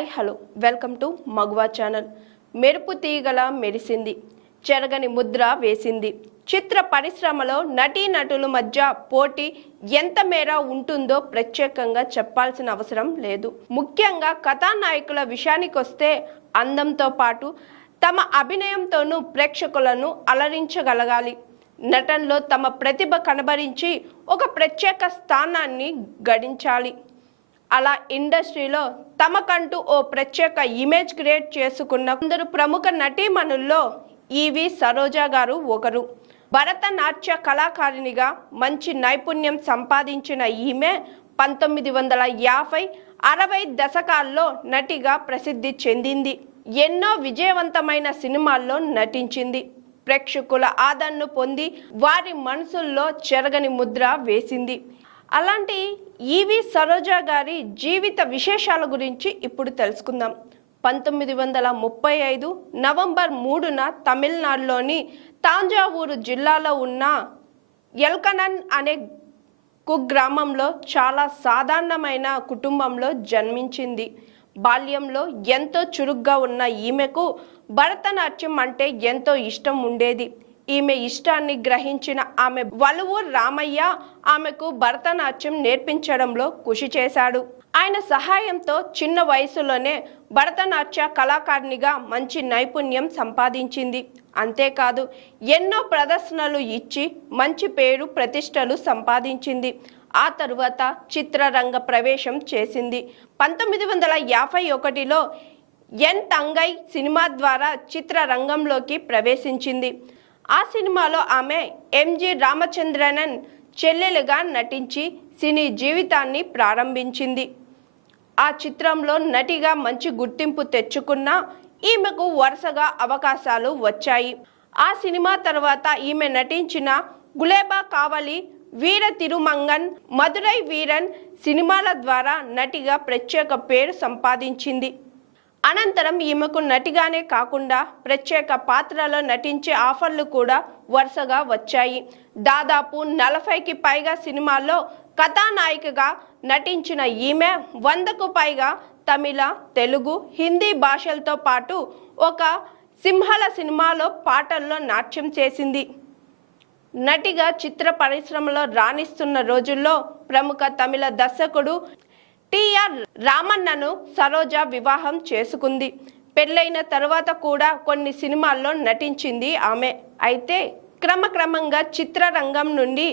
Hi hello welcome to Maguva channel మెరుపు తీగల మెరిసింది చెరగని ముద్ర వేసింది చిత్ర పరిశ్రమలో నటీ నటుల మధ్య పోటీ ఎంత మేర ఉంటుందో ప్రత్యేకంగా చెప్పాల్సిన అవసరం లేదు ముఖ్యంగా కథానాయకుల విషయానికొస్తే అందంతో పాటు తమ అభినయంతోనూ ప్రేక్షకులను అలరించగలగాలి నటనలో తమ ప్రతిభ కనబరించి ఒక ప్రత్యేక స్థానాన్ని గడించాలి అలా ఇండస్ట్రీలో తమకంటూ ఓ ప్రత్యేక ఇమేజ్ క్రియేట్ చేసుకున్న కొందరు ప్రముఖ నటీమణుల్లో ఈవి సరోజా గారు ఒకరు భరతనాట్య కళాకారిణిగా మంచి నైపుణ్యం సంపాదించిన ఈమె పంతొమ్మిది వందల యాభై అరవై దశకాల్లో నటిగా ప్రసిద్ధి చెందింది ఎన్నో విజయవంతమైన సినిమాల్లో నటించింది ప్రేక్షకుల ఆదరణను పొంది వారి మనసుల్లో చెరగని ముద్ర వేసింది అలాంటి ఈవి సరోజా గారి జీవిత విశేషాల గురించి ఇప్పుడు తెలుసుకుందాం పంతొమ్మిది వందల ముప్పై ఐదు నవంబర్ మూడున తమిళనాడులోని తాంజావూరు జిల్లాలో ఉన్న ఎల్కనన్ అనే కుగ్రామంలో చాలా సాధారణమైన కుటుంబంలో జన్మించింది బాల్యంలో ఎంతో చురుగ్గా ఉన్న ఈమెకు భరతనాట్యం అంటే ఎంతో ఇష్టం ఉండేది ఈమె ఇష్టాన్ని గ్రహించిన ఆమె వలువు రామయ్య ఆమెకు భరతనాట్యం నేర్పించడంలో కృషి చేశాడు ఆయన సహాయంతో చిన్న వయసులోనే భరతనాట్య కళాకారిణిగా మంచి నైపుణ్యం సంపాదించింది అంతేకాదు ఎన్నో ప్రదర్శనలు ఇచ్చి మంచి పేరు ప్రతిష్టలు సంపాదించింది ఆ తరువాత చిత్రరంగ ప్రవేశం చేసింది పంతొమ్మిది వందల యాభై ఒకటిలో ఎన్ తంగై సినిమా ద్వారా చిత్రరంగంలోకి ప్రవేశించింది ఆ సినిమాలో ఆమె ఎంజి రామచంద్రనన్ చెల్లెలుగా నటించి సినీ జీవితాన్ని ప్రారంభించింది ఆ చిత్రంలో నటిగా మంచి గుర్తింపు తెచ్చుకున్న ఈమెకు వరుసగా అవకాశాలు వచ్చాయి ఆ సినిమా తర్వాత ఈమె నటించిన గులేబా కావలి వీర తిరుమంగన్ మధురై వీరన్ సినిమాల ద్వారా నటిగా ప్రత్యేక పేరు సంపాదించింది అనంతరం ఈమెకు నటిగానే కాకుండా ప్రత్యేక పాత్రలో నటించే ఆఫర్లు కూడా వరుసగా వచ్చాయి దాదాపు నలభైకి పైగా సినిమాల్లో కథానాయికగా నటించిన ఈమె వందకు పైగా తమిళ తెలుగు హిందీ భాషలతో పాటు ఒక సింహల సినిమాలో పాటల్లో నాట్యం చేసింది నటిగా చిత్ర పరిశ్రమలో రాణిస్తున్న రోజుల్లో ప్రముఖ తమిళ దర్శకుడు టిఆర్ రామన్నను సరోజ వివాహం చేసుకుంది పెళ్ళైన తర్వాత కూడా కొన్ని సినిమాల్లో నటించింది ఆమె అయితే క్రమక్రమంగా చిత్రరంగం నుండి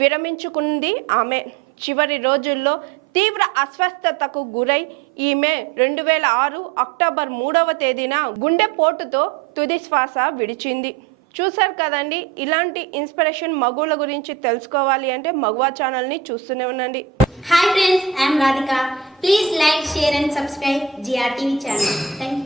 విరమించుకుంది ఆమె చివరి రోజుల్లో తీవ్ర అస్వస్థతకు గురై ఈమె రెండు వేల ఆరు అక్టోబర్ మూడవ తేదీన గుండెపోటుతో తుది శ్వాస విడిచింది చూశారు కదండి ఇలాంటి ఇన్స్పిరేషన్ మగువుల గురించి తెలుసుకోవాలి అంటే మగువా ఛానల్ని చూస్తూనే ఉండండి Hi friends, I am Radhika. Please like, share and subscribe GR TV channel. Thank you.